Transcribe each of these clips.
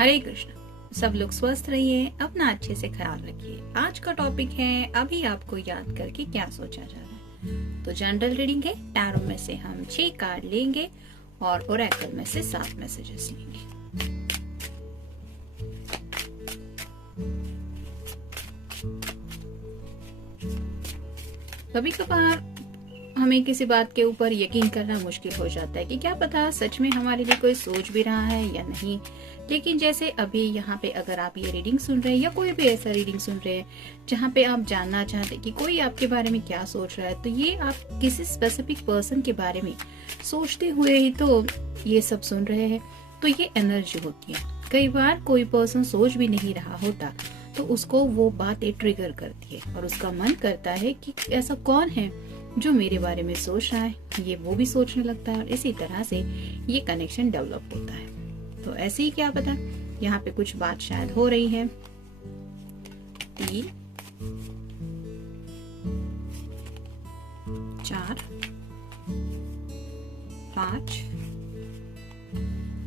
हरे कृष्ण। सब लोग स्वस्थ रहिए, अपना अच्छे से ख्याल रखिए। आज का टॉपिक है अभी आपको याद करके क्या सोचा जा रहा है। तो जनरल रीडिंग है। टैरो में से हम 6 कार्ड लेंगे और ओरेकल में से 7 मैसेजेस लेंगे। कभी कभार हमें किसी बात के ऊपर यकीन करना मुश्किल हो जाता है कि क्या पता सच में हमारे लिए कोई सोच भी रहा है या नहीं। लेकिन जैसे अभी यहाँ पे अगर आप ये रीडिंग सुन रहे हैं या कोई भी ऐसा रीडिंग सुन रहे हैं जहाँ पे आप जानना चाहते हैं कि कोई आपके बारे में क्या सोच रहा है, तो ये आप किसी स्पेसिफिक पर्सन के बारे में सोचते हुए ही तो ये सब सुन रहे हैं। तो ये एनर्जी होती है। कई बार कोई पर्सन सोच भी नहीं रहा होता तो उसको वो बातें ट्रिगर करती है और उसका मन करता है कि ऐसा कौन है जो मेरे बारे में सोच रहा है, ये वो भी सोचने लगता है और इसी तरह से ये कनेक्शन डेवलप होता है। तो ऐसे ही क्या पता यहाँ पे कुछ बात शायद हो रही है। 3 4 5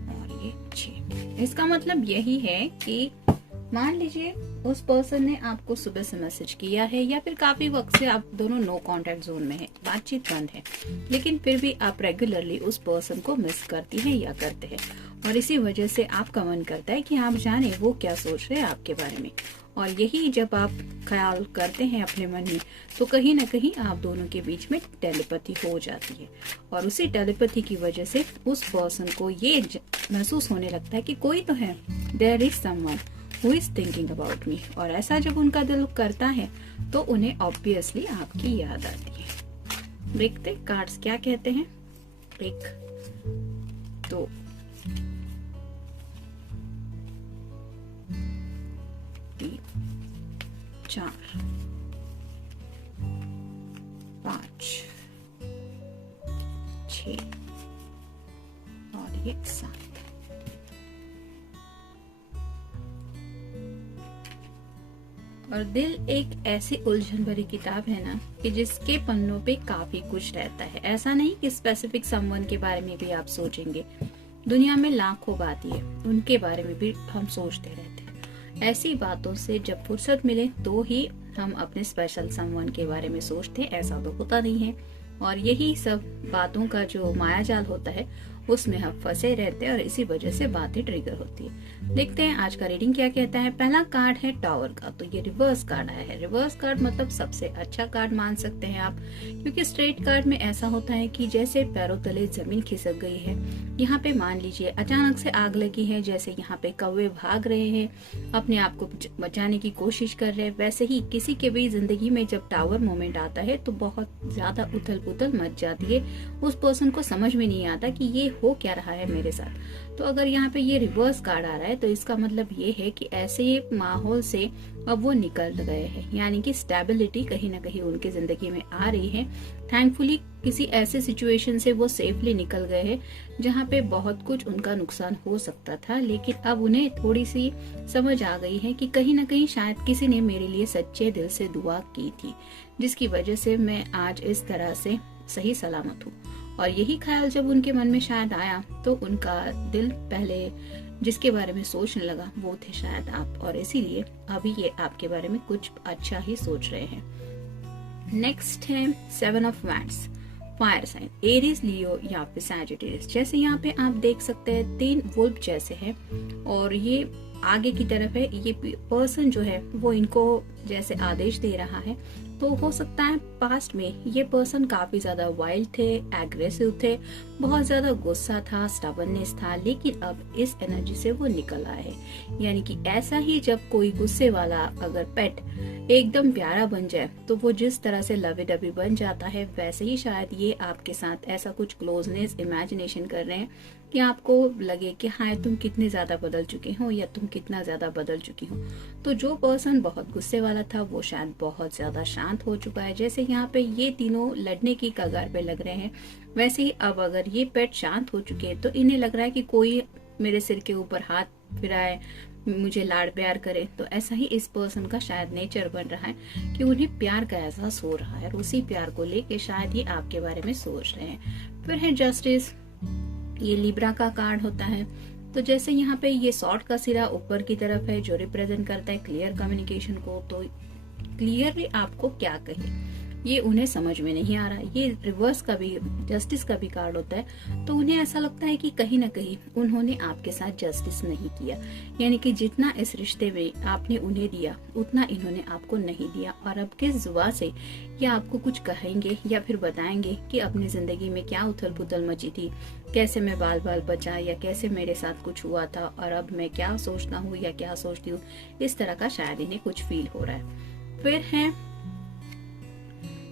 और ये 6। इसका मतलब यही है कि मान लीजिए उस पर्सन ने आपको सुबह से मैसेज किया है या फिर काफी वक्त से आप दोनों नो कांटेक्ट जोन में है, बातचीत बंद है, लेकिन फिर भी आप रेगुलरली उस पर्सन को मिस करती हैं या करते हैं और इसी वजह से आपका मन करता है कि आप जाने वो क्या सोच रहे हैं आपके बारे में। और यही जब आप ख्याल करते हैं अपने मन में तो कहीं ना कहीं आप दोनों के बीच में टेलीपैथी हो जाती है और उसी टेलीपैथी की वजह से उस पर्सन को ये महसूस होने लगता है कि कोई तो है, there is someone Who is thinking about me। और ऐसा जब उनका दिल करता है तो उन्हें ऑब्वियसली आपकी याद आती है। देखते कार्ड्स क्या कहते हैं। 1 2 3 4 5 6 और ये 7। और दिल एक ऐसी उलझन भरी किताब है ना कि जिसके पन्नों पे काफी कुछ रहता है। ऐसा नहीं कि स्पेसिफिक समवन के बारे में भी आप सोचेंगे, दुनिया में लाखों बातें हैं, उनके बारे में भी हम सोचते रहते हैं। ऐसी बातों से जब फुर्सत मिले तो ही हम अपने स्पेशल समवन के बारे में सोचते हैं, ऐसा तो होता नहीं है। और यही सब बातों का जो मायाजाल होता है उसमें हम फंसे रहते हैं और इसी वजह से बातें ट्रिगर होती है। देखते हैं आज का रीडिंग क्या कहता है। पहला कार्ड है टावर का, तो ये रिवर्स कार्ड आया है। रिवर्स कार्ड मतलब सबसे अच्छा कार्ड मान सकते हैं आप, क्योंकि स्ट्रेट कार्ड में ऐसा होता है कि जैसे पैरों तले जमीन खिसक गई है। यहाँ पे मान लीजिए अचानक से आग लगी है, जैसे यहाँ पे कौवे भाग रहे हैं, अपने आप को बचाने की कोशिश कर रहे हैं। वैसे ही किसी के भी जिंदगी में जब टावर मोमेंट आता है तो बहुत ज्यादा उथल पुथल मच जाती है। उस पर्सन को समझ में नहीं आता कि ये हो क्या रहा है मेरे साथ। तो अगर यहाँ पे ये रिवर्स कार्ड आ रहा है तो इसका मतलब ये है कि ऐसे माहौल से अब वो निकल गए हैं, यानी कि स्टेबिलिटी कहीं ना कहीं उनकी जिंदगी में आ रही है। थैंकफुली किसी ऐसे सिचुएशन से वो सेफली निकल गए हैं जहाँ पे बहुत कुछ उनका नुकसान हो सकता था, लेकिन अब उन्हें थोड़ी सी समझ आ गई है कि कहीं ना कहीं शायद किसी ने मेरे लिए सच्चे दिल से दुआ की थी, जिसकी वजह से मैं आज इस तरह से सही सलामत हूँ। और यही ख्याल जब उनके मन में शायद आया तो उनका दिल पहले जिसके बारे में सोचने लगा वो थे शायद आप, और इसीलिए अभी ये आपके बारे में कुछ अच्छा ही सोच रहे हैं। नेक्स्ट है 7 of wands, fire sign, Aries, Leo या फिर सैजिटेरियस। जैसे यहाँ पे आप देख सकते हैं 3 वुल्फ जैसे हैं और ये आगे की तरफ है। ये पर्सन जो है वो इनको जैसे आदेश दे रहा है। तो हो सकता है पास्ट में ये पर्सन काफी ज्यादा वाइल्ड थे, एग्रेसिव थे, बहुत ज्यादा गुस्सा था, स्टबर्ननेस था, लेकिन अब इस एनर्जी से वो निकल आए हैं। यानी कि ऐसा ही जब कोई गुस्से वाला अगर पेट एकदम प्यारा बन जाए तो वो जिस तरह से लवी डबी बन जाता है, वैसे ही शायद ये आपके साथ ऐसा कुछ क्लोजनेस इमेजिनेशन कर रहे हैं कि आपको लगे कि हाँ तुम कितने ज्यादा बदल चुके हो या तुम कितना ज्यादा बदल चुकी हो। तो जो पर्सन बहुत गुस्से वाला था वो शायद बहुत ज्यादा शांत हो चुका है। जैसे यहाँ पे ये तीनों लड़ने की कगार पे लग रहे हैं, वैसे ही अब अगर ये पेट शांत हो चुके हैं तो इन्हें लग रहा है कि कोई मेरे सिर के ऊपर हाथ फिराए, मुझे लाड़ प्यार करे। तो ऐसा ही इस पर्सन का शायद नेचर बन रहा है कि उन्हें प्यार का एहसास हो रहा है और उसी प्यार को लेके शायद ये आपके बारे में सोच रहे हैं। फिर है जस्टिस, ये लिब्रा का कार्ड होता है। तो जैसे यहाँ पे ये सॉर्ड का सिरा ऊपर की तरफ है जो रिप्रेजेंट करता है क्लियर कम्युनिकेशन को, तो क्लियरली आपको क्या कहे ये उन्हें समझ में नहीं आ रहा। ये रिवर्स का भी, जस्टिस का भी कार्ड होता है, तो उन्हें ऐसा लगता है कि कहीं ना कहीं उन्होंने आपके साथ जस्टिस नहीं किया, यानी कि जितना इस रिश्ते में आपने उन्हें दिया उतना इन्होंने आपको नहीं दिया। और अब किस जुबान से ये आपको कुछ कहेंगे या फिर बताएंगे कि अपनी जिंदगी में क्या उथल पुथल मची थी, कैसे मैं बाल बाल बचा, या कैसे मेरे साथ कुछ हुआ था और अब मैं क्या सोचता हूँ या क्या सोचती हूँ, इस तरह का शायद इन्हें कुछ फील हो रहा है। फिर है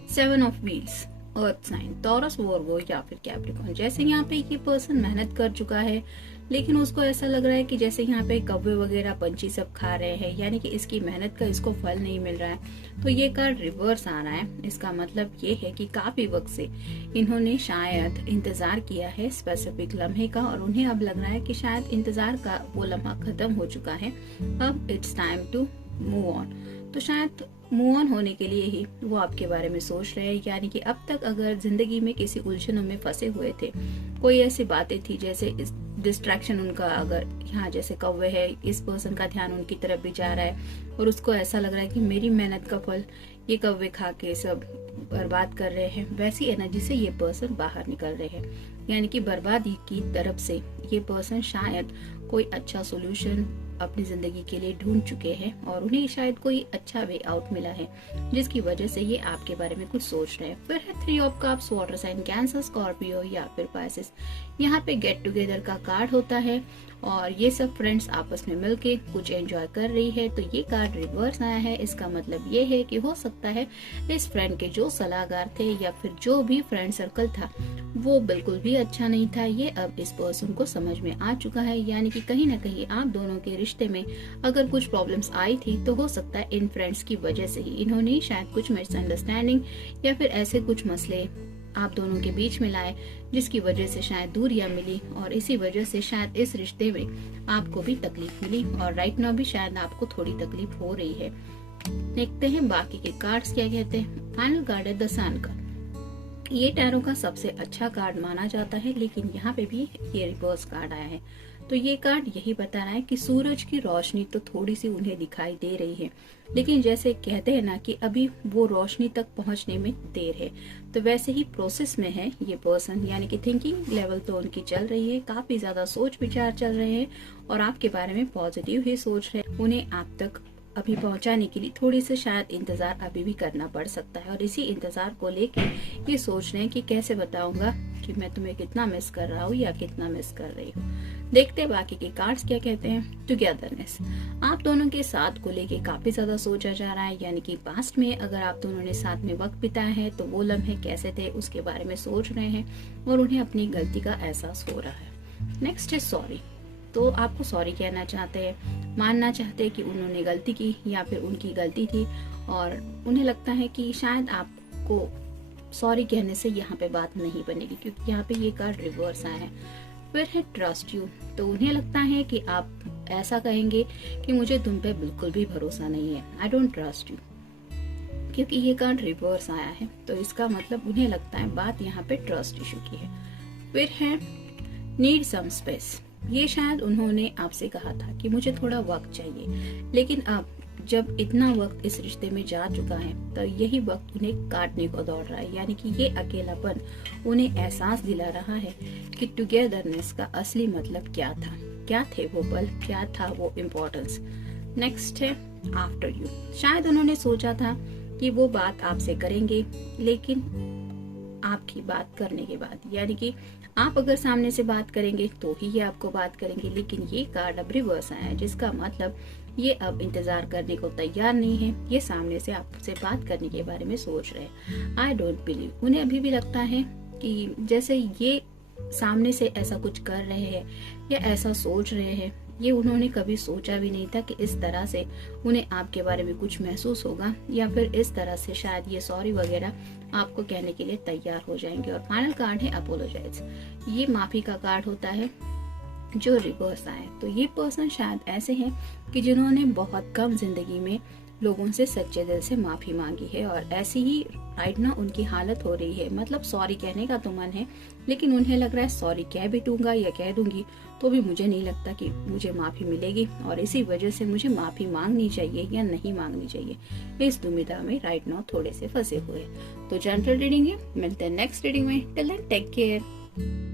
7 of wheels, earth sign, Taurus, Virgo या फिर कैप्रिकॉर्न। जैसे यहाँ पे ये पर्सन मेहनत कर चुका है, लेकिन उसको ऐसा लग रहा है कि जैसे यहाँ पे कौवे वगैरह पंछी सब खा रहे हैं, यानी कि इसकी मेहनत का इसको फल नहीं मिल रहा है। तो ये कार्ड रिवर्स आ रहा है। इसका मतलब ये है कि काफी वक्त से इन्होंने शायद इंतजार किया है स्पेसिफिक लम्हे का, और उन्हें अब लग रहा है कि शायद इंतजार का वो लम्हा खत्म हो चुका है, अब it's time to move on. तो शायद मूव ऑन होने के लिए ही वो आपके बारे में सोच रहे हैं, यानी कि अब तक अगर जिंदगी में किसी उलझनों में फंसे हुए थे, कोई ऐसी बातें थी जैसे डिस्ट्रैक्शन उनका, अगर यहाँ जैसे कौवे है, इस पर्सन का ध्यान उनकी तरफ भी जा रहा है और उसको ऐसा लग रहा है कि मेरी मेहनत का फल ये कौवे खा के सब बर्बाद कर रहे हैं, वैसी एनर्जी से ये पर्सन बाहर निकल रहे हैं। यानी कि बर्बादी की तरफ से ये पर्सन शायद कोई अच्छा सोल्यूशन अपनी जिंदगी के लिए ढूंढ चुके हैं और उन्हें शायद कोई अच्छा वे आउट मिला है, जिसकी वजह से ये आपके बारे में कुछ सोच रहे हैं। फिर है 3 of cups, water sign, Cancer, Scorpio या फिर पाइसेस। यहाँ पे गेट टुगेदर का कार्ड होता है और ये सब फ्रेंड्स आपस में मिलके कुछ एंजॉय कर रही है। तो ये कार्ड रिवर्स आया है। इसका मतलब ये है कि हो सकता है इस फ्रेंड के जो सलाहकार थे या फिर जो भी फ्रेंड सर्कल था वो बिल्कुल भी अच्छा नहीं था। ये अब इस पर्सन को समझ में आ चुका है, यानी कि कहीं ना कहीं आप दोनों के रिश्ते में अगर कुछ प्रॉब्लम्स आई थी तो हो सकता है इन फ्रेंड्स की वजह से ही इन्होंने शायद कुछ मिसअंडरस्टैंडिंग या फिर ऐसे कुछ मसले आप दोनों के बीच में लाए, जिसकी वजह से शायद दूरियां मिली और इसी वजह से शायद इस रिश्ते में आपको भी तकलीफ मिली और राइट नाउ भी शायद आपको थोड़ी तकलीफ हो रही है। देखते हैं बाकी के कार्ड्स क्या कहते हैं। फाइनल कार्ड है द सन का। ये टैरो का सबसे अच्छा कार्ड माना जाता है, लेकिन यहाँ पे भी ये रिवर्स कार्ड आया है। तो ये कार्ड यही बता रहा है कि सूरज की रोशनी तो थोड़ी सी उन्हें दिखाई दे रही है, लेकिन जैसे कहते हैं ना कि अभी वो रोशनी तक पहुंचने में देर है, तो वैसे ही प्रोसेस में है ये पर्सन, यानी कि थिंकिंग लेवल तो उनकी चल रही है, काफी ज्यादा सोच विचार चल रहे हैं और आपके बारे में पॉजिटिव ही सोच रहे हैं। उन्हें आप तक अभी पहुंचाने के लिए थोड़ी सी शायद इंतजार अभी भी करना पड़ सकता है और इसी इंतजार को लेके ये सोच रहे हैं कि कैसे बताऊंगा कि मैं तुम्हें कितना मिस कर रहा हूँ या कितना मिस कर रही हूँ। देखते हैं बाकी के कार्ड्स क्या कहते हैं। टुगेदरनेस, आप दोनों के साथ को लेके काफी ज्यादा सोचा जा रहा है, यानी कि पास्ट में अगर आप दोनों ने साथ में वक्त बिताया है तो वो लम्हे कैसे थे उसके बारे में सोच रहे हैं और उन्हें अपनी गलती का एहसास हो रहा है। नेक्स्ट है सॉरी। तो आपको सॉरी कहना चाहते हैं, मानना चाहते हैं कि उन्होंने गलती की या फिर उनकी गलती थी और उन्हें लगता है कि शायद आपको सॉरी कहने से यहाँ पे बात नहीं बनेगी, क्योंकि यहाँ पे ये कार्ड रिवर्स आया है। फिर है ट्रस्ट यू। तो उन्हें लगता है कि आप ऐसा कहेंगे कि मुझे तुम पे बिल्कुल भी भरोसा नहीं है, आई डोंट ट्रस्ट यू, क्योंकि ये कार्ड रिवर्स आया है। तो इसका मतलब उन्हें लगता है बात यहाँ पे ट्रस्ट इशू की है। फिर है नीड सम स्पेस। ये शायद उन्होंने आपसे कहा था कि मुझे थोड़ा वक्त चाहिए, लेकिन अब जब इतना वक्त इस रिश्ते में जा चुका है तो यही वक्त उन्हें काटने को दौड़ रहा है, यानी कि ये अकेलापन उन्हें एहसास दिला रहा है कि टुगेदरनेस का असली मतलब क्या था, क्या थे वो पल, क्या था वो इम्पोर्टेंस। नेक्स्ट है आफ्टर यू। शायद उन्होंने सोचा था कि वो बात आपसे करेंगे, लेकिन आपकी बात करने के बाद, यानी कि आप अगर सामने से बात करेंगे तो ही ये आपको बात करेंगे, लेकिन ये कार्ड अब रिवर्स आया है, जिसका मतलब ये अब इंतजार करने को तैयार नहीं है, ये सामने से आपसे बात करने के बारे में सोच रहे हैं। आई डोंट बिलीव, उन्हें अभी भी लगता है कि जैसे ये सामने से ऐसा कुछ कर रहे हैं या ऐसा सोच रहे हैं, ये उन्होंने कभी सोचा भी नहीं था कि इस तरह से उन्हें आपके बारे में कुछ महसूस होगा या फिर इस तरह से शायद ये सॉरी वगैरह आपको कहने के लिए तैयार हो जाएंगे। और फाइनल कार्ड है अपोलोजाइज। ये माफी का कार्ड होता है जो रिवर्स आए। तो ये पर्सन शायद ऐसे हैं कि जिन्होंने बहुत कम जिंदगी में लोगों से सच्चे दिल से माफी मांगी है और ऐसी ही राइट ना उनकी हालत हो रही है। मतलब सॉरी कहने का तो मन है, लेकिन उन्हें लग रहा है सॉरी कह भी दूंगा या कह दूंगी तो भी मुझे नहीं लगता कि मुझे माफी मिलेगी, और इसी वजह से मुझे माफी मांगनी चाहिए या नहीं मांगनी चाहिए, इस दुविधा में राइट नाउ थोड़े से फंसे हुए। तो जनरल रीडिंग है, मिलते हैं नेक्स्ट रीडिंग में। Till then take care.